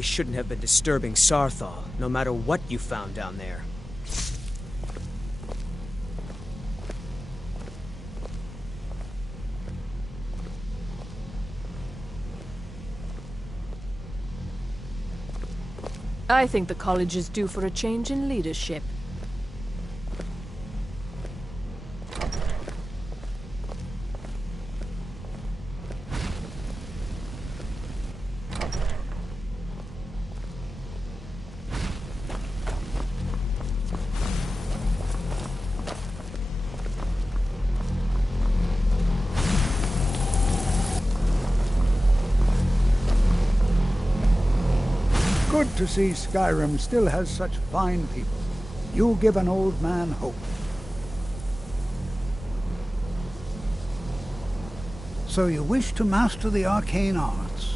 We shouldn't have been disturbing Sarthal, no matter what you found down there. I think the college is due for a change in leadership. Good to see Skyrim still has such fine people. You give an old man hope. So you wish to master the arcane arts?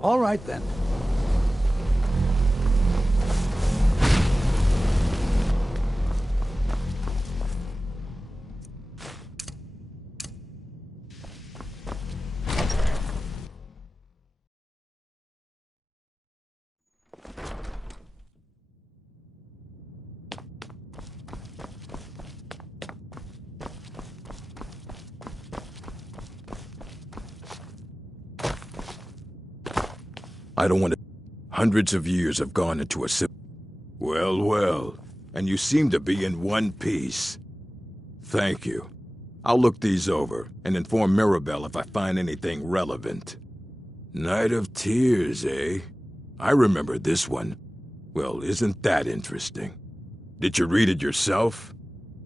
All right, then. I don't want to... Hundreds of years have gone into a civil... Well, well. And you seem to be in one piece. Thank you. I'll look these over and inform Mirabelle if I find anything relevant. Night of Tears, eh? I remember this one. Well, isn't that interesting? Did you read it yourself?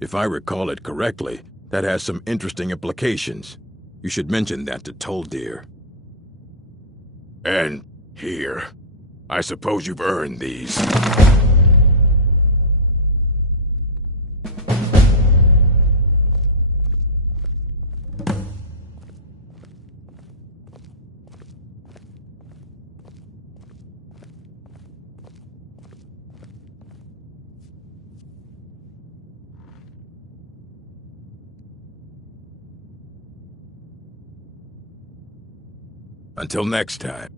If I recall it correctly, that has some interesting implications. You should mention that to Toldir. And... here. I suppose you've earned these. Until next time.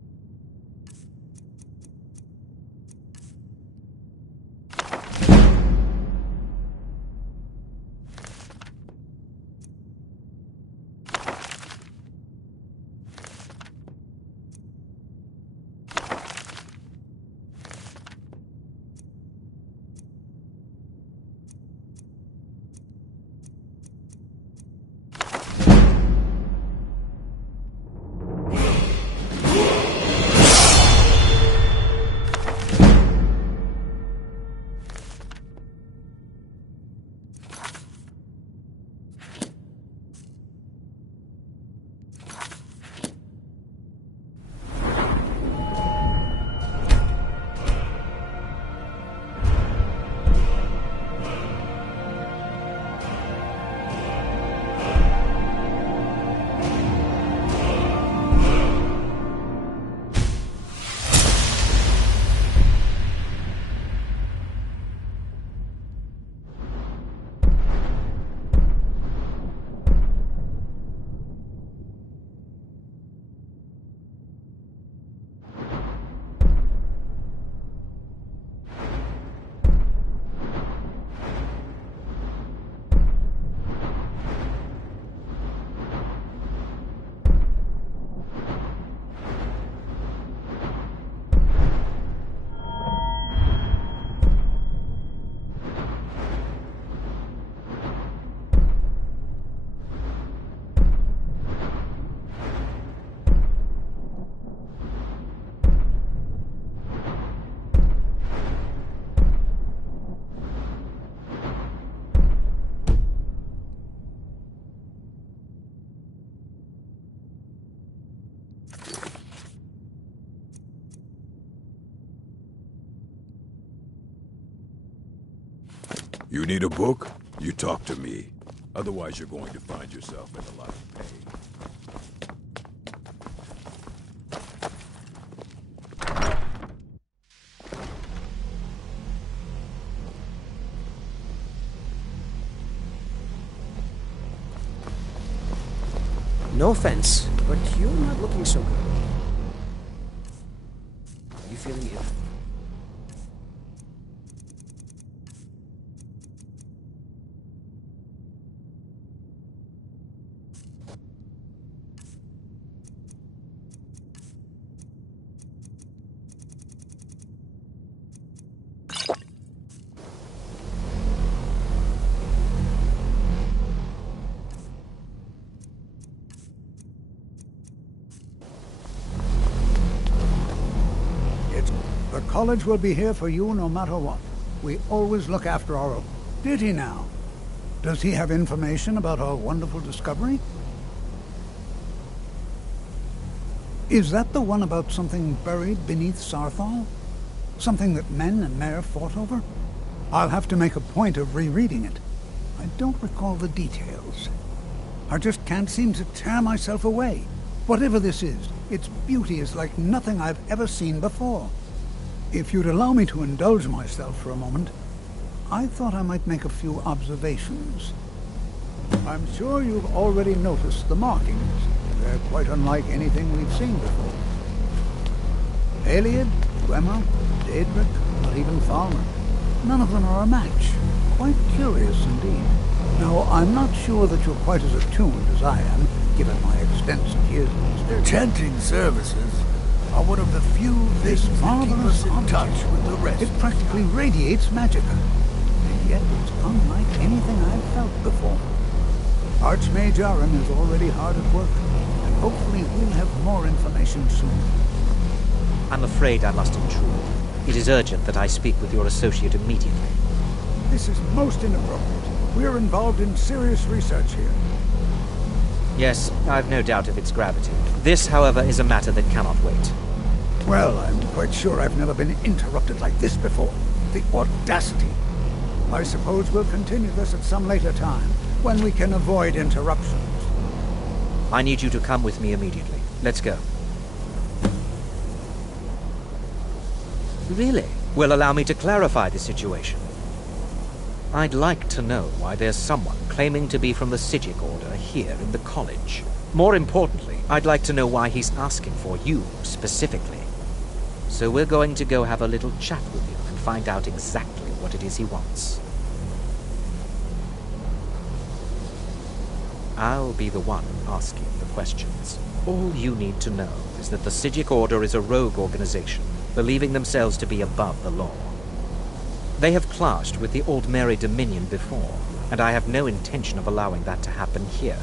You need a book? You talk to me. Otherwise, you're going to find yourself in a lot of pain. No offense, but you're not looking so good. Are you feeling ill? The college will be here for you no matter what. We always look after our own. Did he now? Does he have information about our wonderful discovery? Is that the one about something buried beneath Sarthal? Something that men and Mare fought over? I'll have to make a point of rereading it. I don't recall the details. I just can't seem to tear myself away. Whatever this is, its beauty is like nothing I've ever seen before. If you'd allow me to indulge myself for a moment, I thought I might make a few observations. I'm sure you've already noticed the markings. They're quite unlike anything we've seen before. Aliad, Dwemer, Daedric, not even Falmer. None of them are a match. Quite curious indeed. Now, I'm not sure that you're quite as attuned as I am, given my extensive years in this. Chanting services are one of the few things that keep us in touch with the rest. It practically radiates magicka, and yet it's unlike anything I've felt before. Archmage Aron is already hard at work, and hopefully we'll have more information soon. I'm afraid I must intrude. It is urgent that I speak with your associate immediately. This is most inappropriate. We're involved in serious research here. Yes, I've no doubt of its gravity. This, however, is a matter that cannot wait. Well, I'm quite sure I've never been interrupted like this before. The audacity. I suppose we'll continue this at some later time, when we can avoid interruptions. I need you to come with me immediately. Let's go. Really? Well, allow me to clarify the situation. I'd like to know why there's someone claiming to be from the Psijic Order here in the college. More importantly, I'd like to know why he's asking for you, specifically. So we're going to go have a little chat with you and find out exactly what it is he wants. I'll be the one asking the questions. All you need to know is that the Psijic Order is a rogue organization, believing themselves to be above the law. They have clashed with the Old Mary Dominion before, and I have no intention of allowing that to happen here.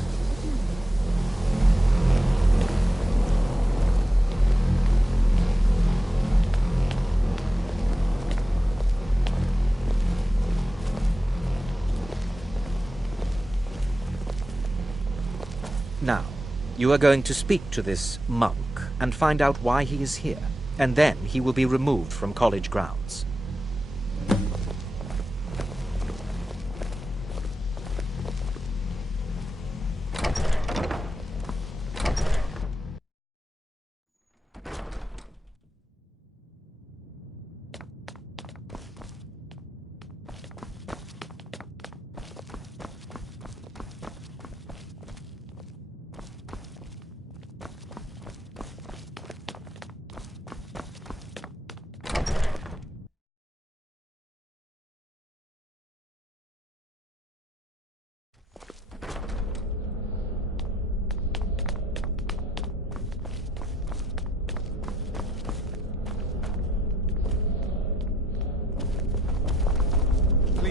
Now, you are going to speak to this monk and find out why he is here, and then he will be removed from college grounds.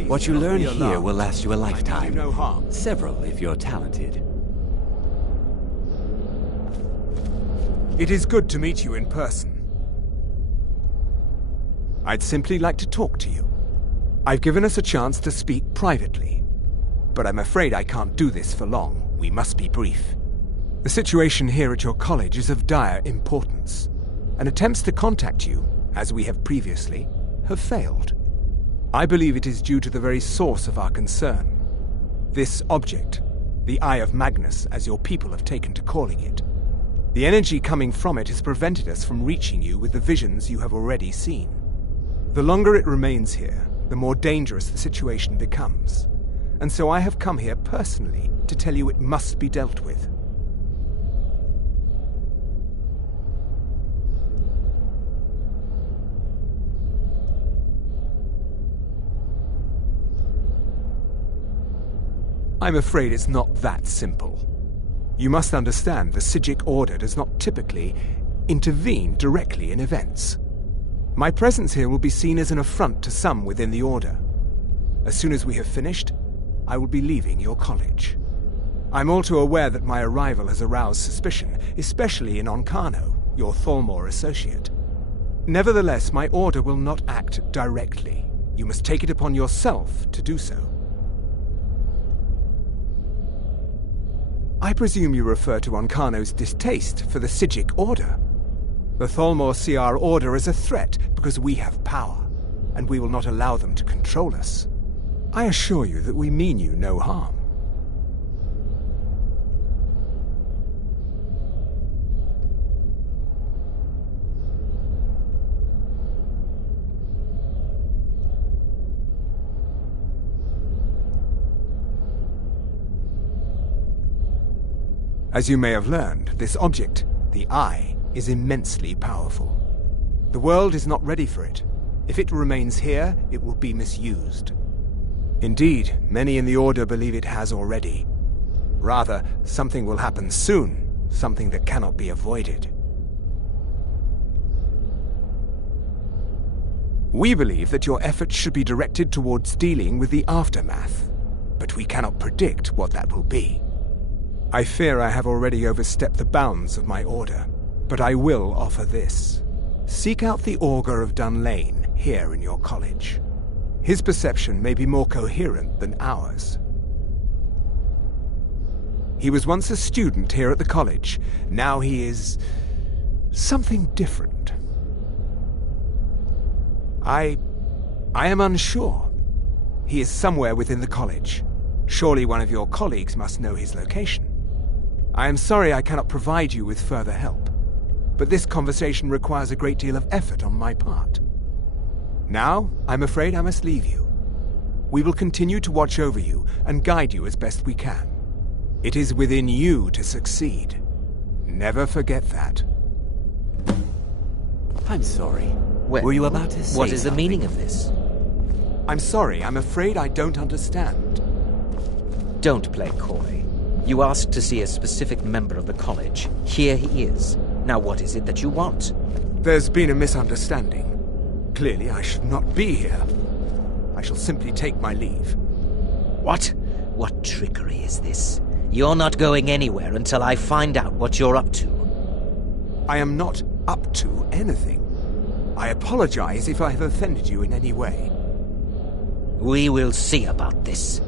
What you learn here will last you a lifetime. Several, if you're talented. It is good to meet you in person. I'd simply like to talk to you. I've given us a chance to speak privately, but I'm afraid I can't do this for long. We must be brief. The situation here at your college is of dire importance, and attempts to contact you, as we have previously, have failed. I believe it is due to the very source of our concern. This object, the Eye of Magnus, as your people have taken to calling it. The energy coming from it has prevented us from reaching you with the visions you have already seen. The longer it remains here, the more dangerous the situation becomes. And so I have come here personally to tell you it must be dealt with. I'm afraid it's not that simple. You must understand the Psijic Order does not typically intervene directly in events. My presence here will be seen as an affront to some within the Order. As soon as we have finished, I will be leaving your college. I'm all too aware that my arrival has aroused suspicion, especially in Onkano, your Thalmor associate. Nevertheless, my Order will not act directly. You must take it upon yourself to do so. I presume you refer to Onkano's distaste for the Psijic Order. The Thalmor see our Order as a threat because we have power, and we will not allow them to control us. I assure you that we mean you no harm. As you may have learned, this object, the Eye, is immensely powerful. The world is not ready for it. If it remains here, it will be misused. Indeed, many in the Order believe it has already. Rather, something will happen soon, something that cannot be avoided. We believe that your efforts should be directed towards dealing with the aftermath, but we cannot predict what that will be. I fear I have already overstepped the bounds of my Order, but I will offer this. Seek out the Augur of Dunlane here in your college. His perception may be more coherent than ours. He was once a student here at the college. Now he is something different. I am unsure. He is somewhere within the college. Surely one of your colleagues must know his location. I am sorry I cannot provide you with further help, but this conversation requires a great deal of effort on my part. Now, I'm afraid I must leave you. We will continue to watch over you and guide you as best we can. It is within you to succeed. Never forget that. I'm sorry. Well, were you about to say what is the something? meaning of this? I'm sorry, I'm afraid I don't understand. Don't play coy. You asked to see a specific member of the college. Here he is. Now what is it that you want? There's been a misunderstanding. Clearly I should not be here. I shall simply take my leave. What? What trickery is this? You're not going anywhere until I find out what you're up to. I am not up to anything. I apologize if I have offended you in any way. We will see about this.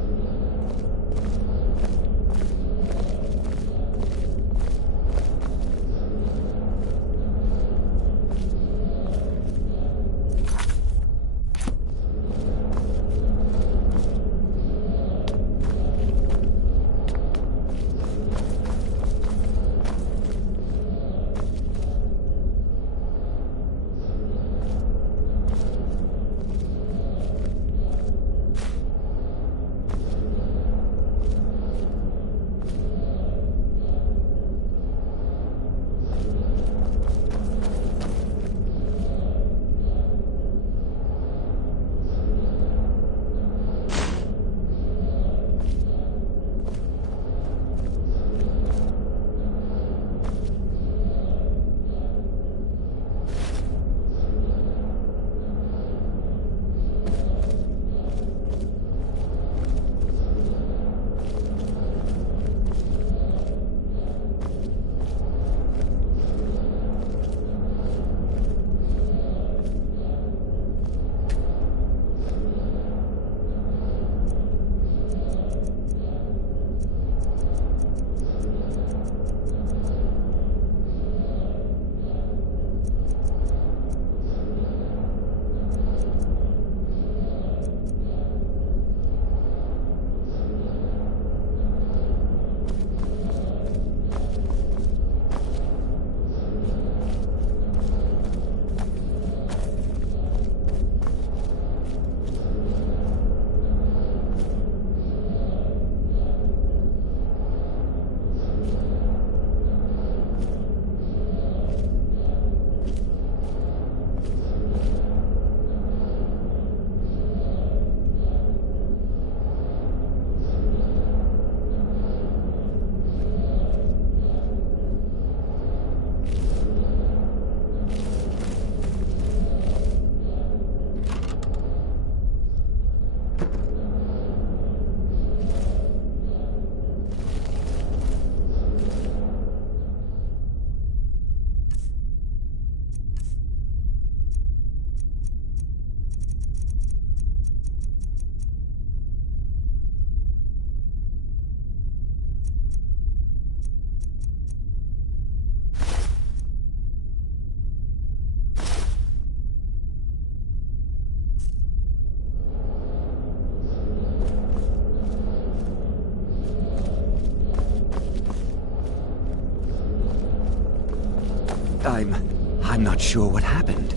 I'm not sure what happened.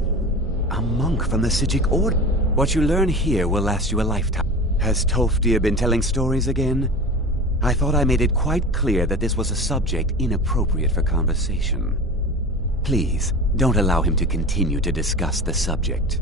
A monk from the Sijic Order. What you learn here will last you a lifetime. Has Tofdir been telling stories again? I thought I made it quite clear that this was a subject inappropriate for conversation. Please, don't allow him to continue to discuss the subject.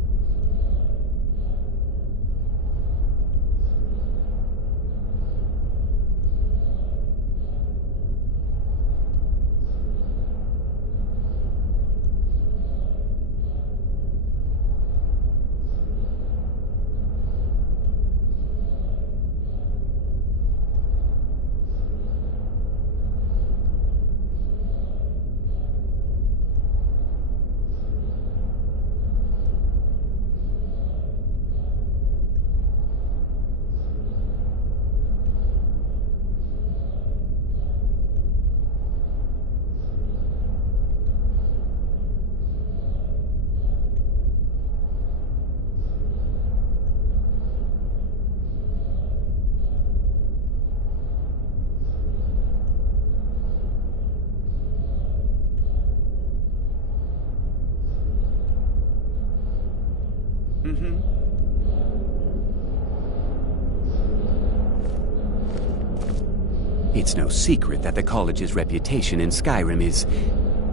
It's no secret that the college's reputation in Skyrim is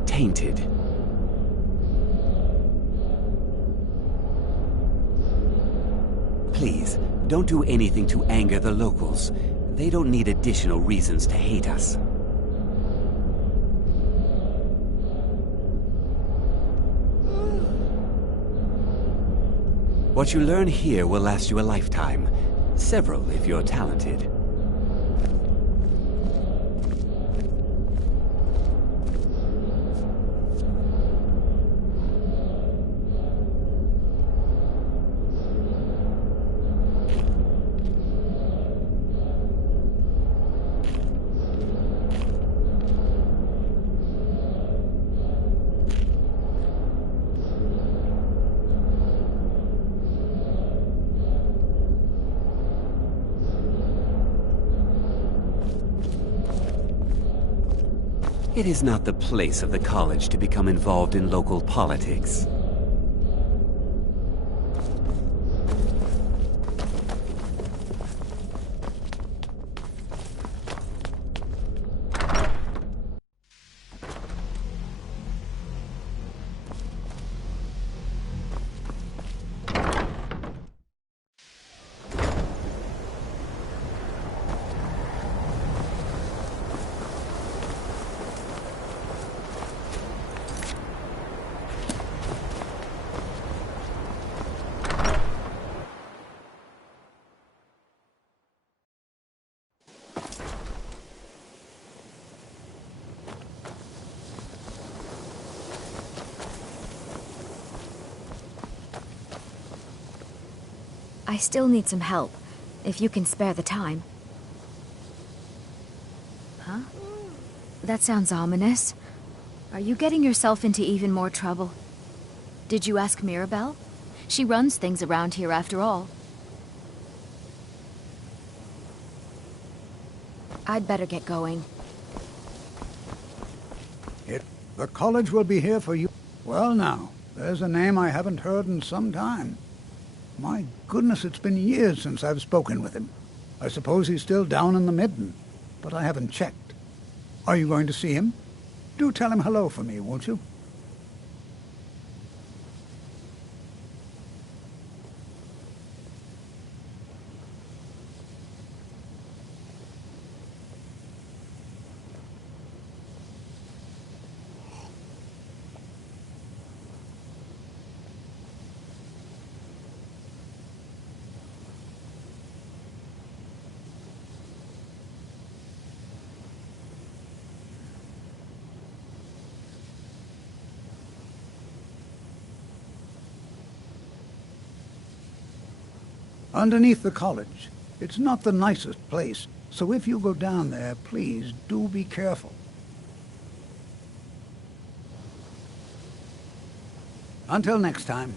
tainted. Please, don't do anything to anger the locals. They don't need additional reasons to hate us. What you learn here will last you a lifetime. Several, if you're talented. It is not the place of the college to become involved in local politics. I still need some help, if you can spare the time. Huh? That sounds ominous. Are you getting yourself into even more trouble? Did you ask Mirabelle? She runs things around here after all. I'd better get going. The college will be here for you. Well now, there's a name I haven't heard in some time. My goodness, it's been years since I've spoken with him. I suppose he's still down in the Midden, but I haven't checked. Are you going to see him? Do tell him hello for me, won't you? Underneath the college. It's not the nicest place, so if you go down there, please do be careful. Until next time.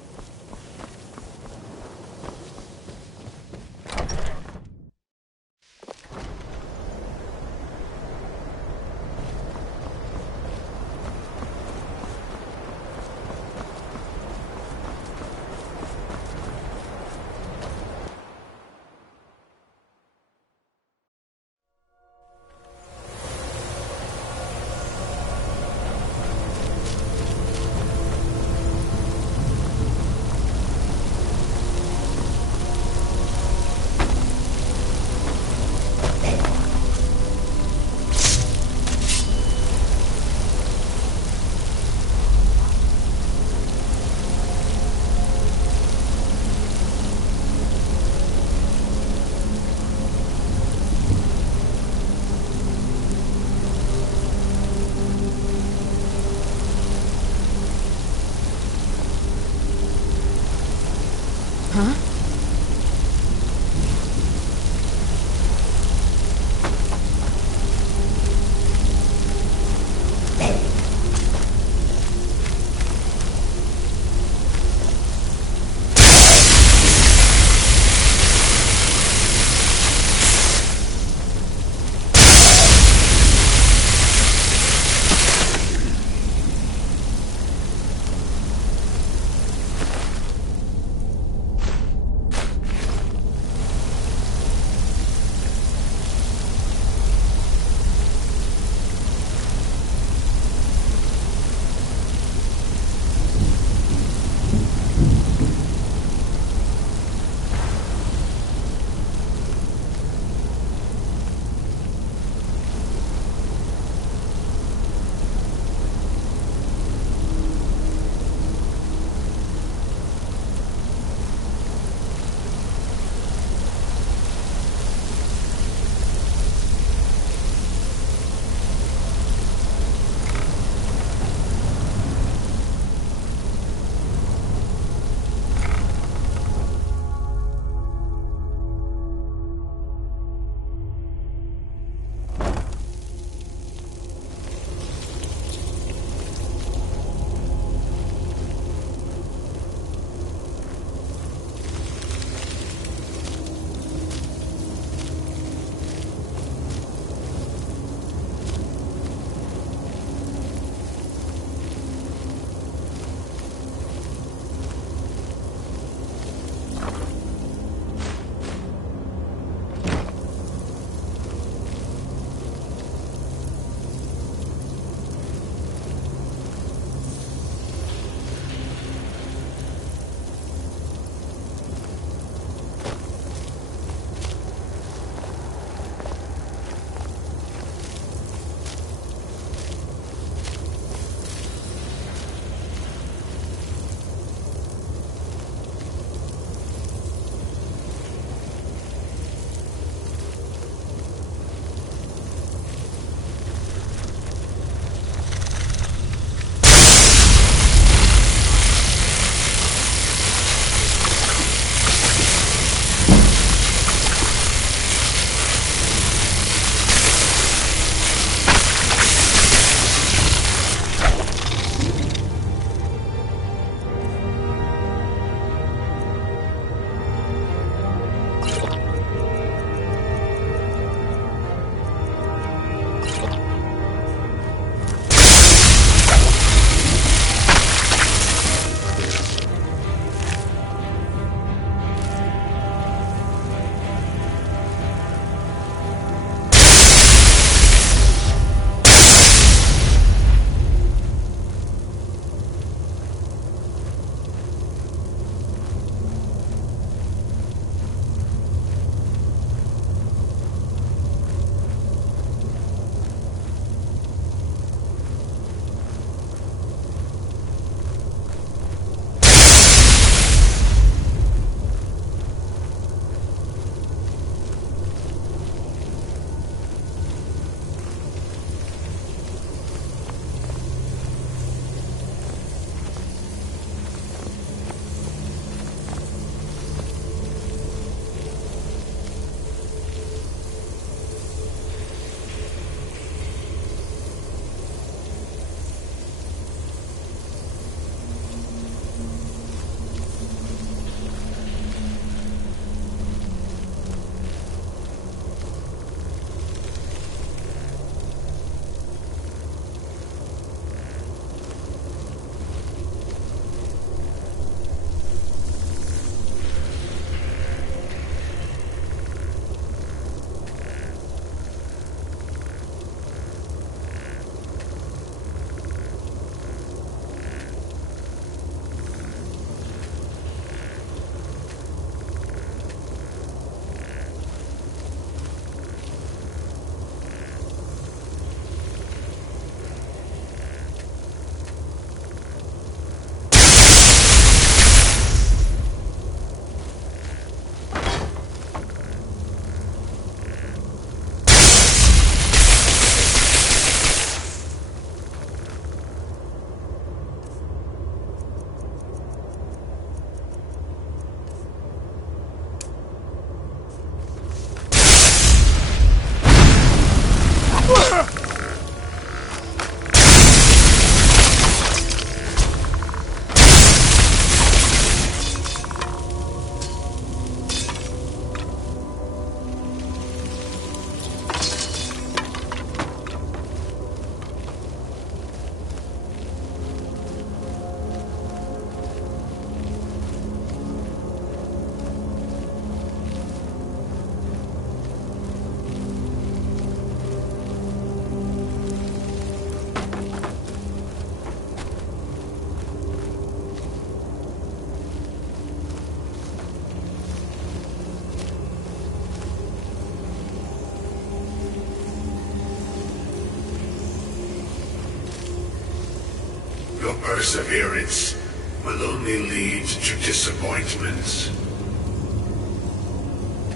perseverance will only lead to disappointment.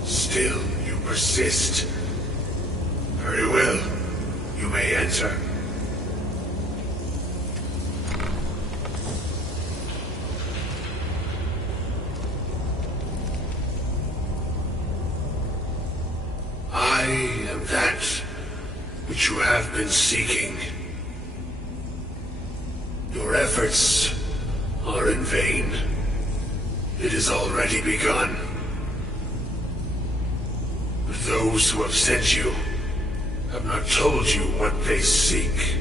Still, you persist. Very well. You may enter. I am that which you have been seeking. Your efforts are in vain. It has already begun. But those who have sent you have not told you what they seek,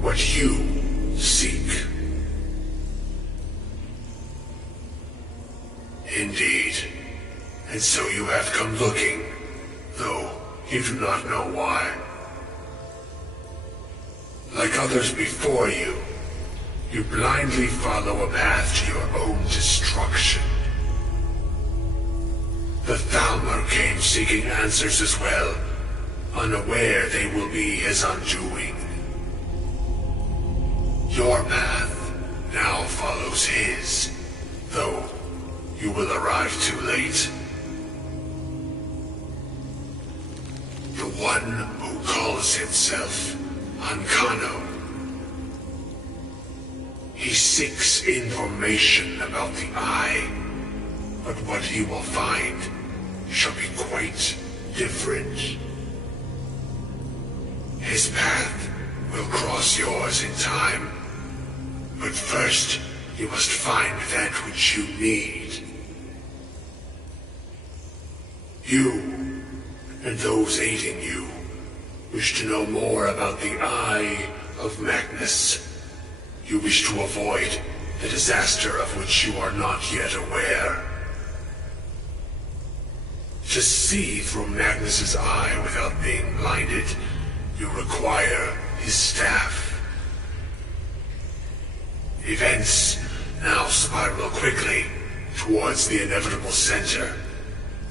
what you seek. Indeed. And so you have come looking, though you do not know why. Like others before you, you blindly follow a path to your own destruction. The Thalmor came seeking answers as well, unaware they will be his undoing. Your path now follows his, though you will arrive too late. The one who calls himself Ancano. He seeks information about the Eye, but what he will find shall be quite different. His path will cross yours in time, but first you must find that which you need. You, and those aiding you, wish to know more about the Eye of Magnus. You wish to avoid the disaster of which you are not yet aware. To see through Magnus's eye without being blinded, you require his staff. Events now spiral quickly towards the inevitable center,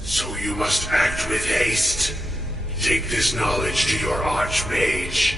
so you must act with haste. Take this knowledge to your Archmage.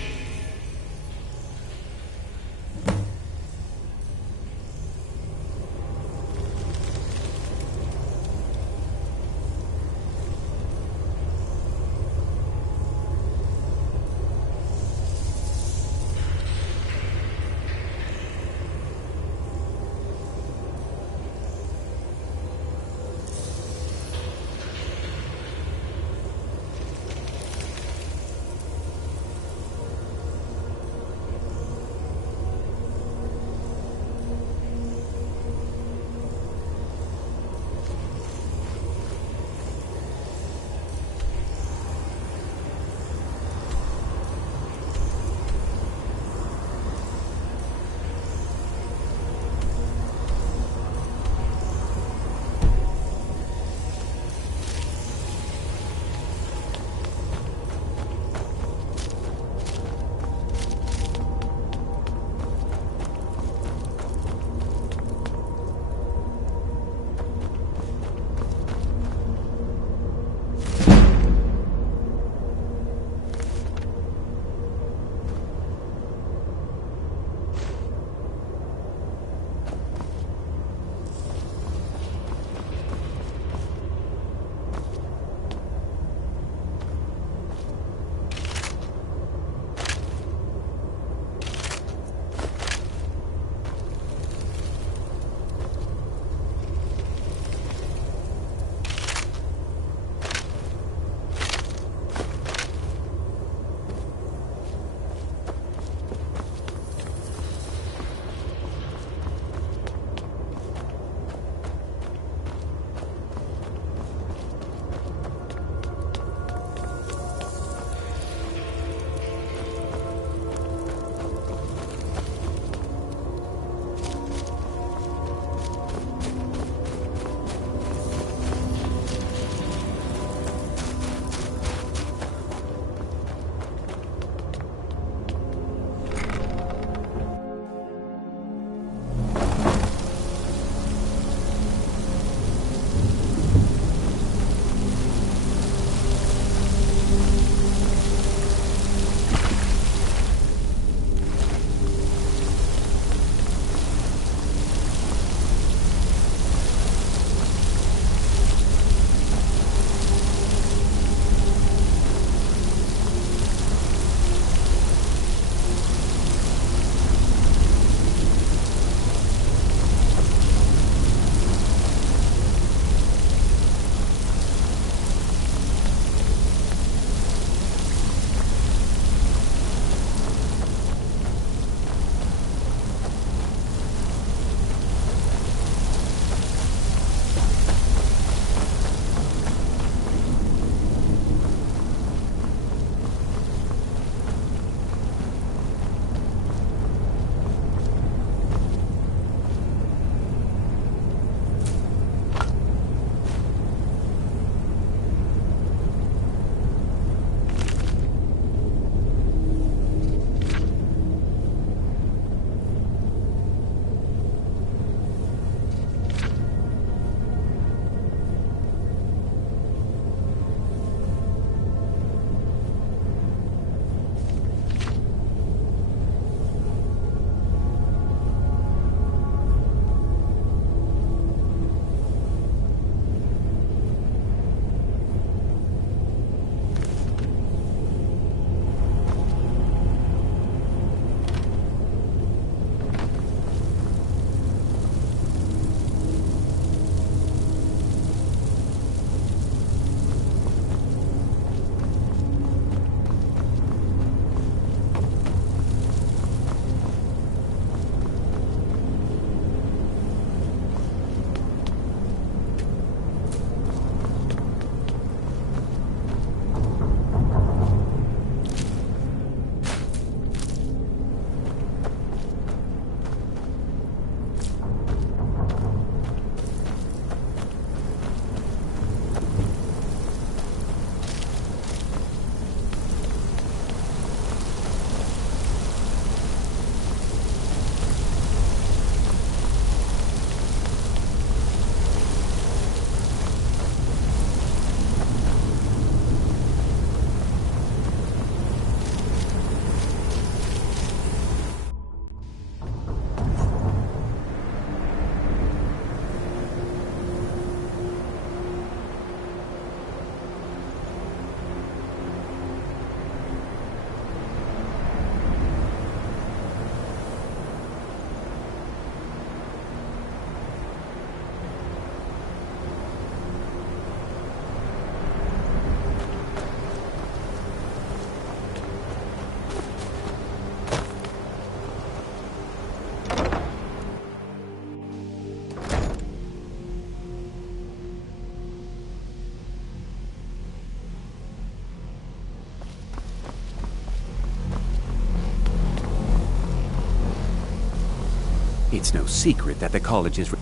It's no secret that the college is...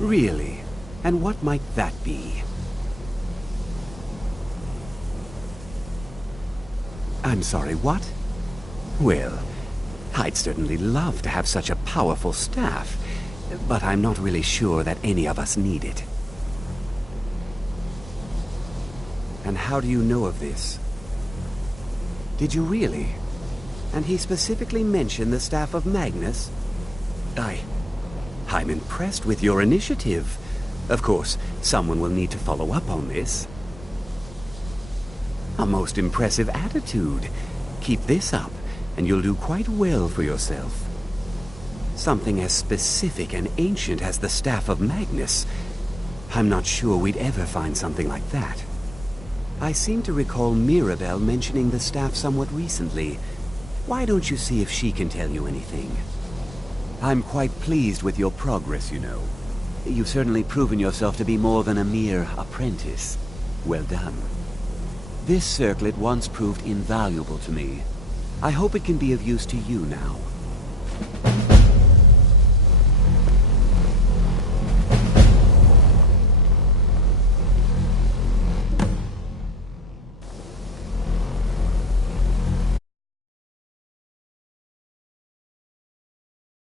Really? And what might that be? I'm sorry, what? Well, I'd certainly love to have such a powerful staff, but I'm not really sure that any of us need it. And how do you know of this? Did you really? And he specifically mentioned the staff of Magnus? I'm impressed with your initiative. Of course, someone will need to follow up on this. A most impressive attitude. Keep this up, and you'll do quite well for yourself. Something as specific and ancient as the staff of Magnus. I'm not sure we'd ever find something like that. I seem to recall Mirabelle mentioning the staff somewhat recently. Why don't you see if she can tell you anything? I'm quite pleased with your progress, you know. You've certainly proven yourself to be more than a mere apprentice. Well done. This circlet once proved invaluable to me. I hope it can be of use to you now.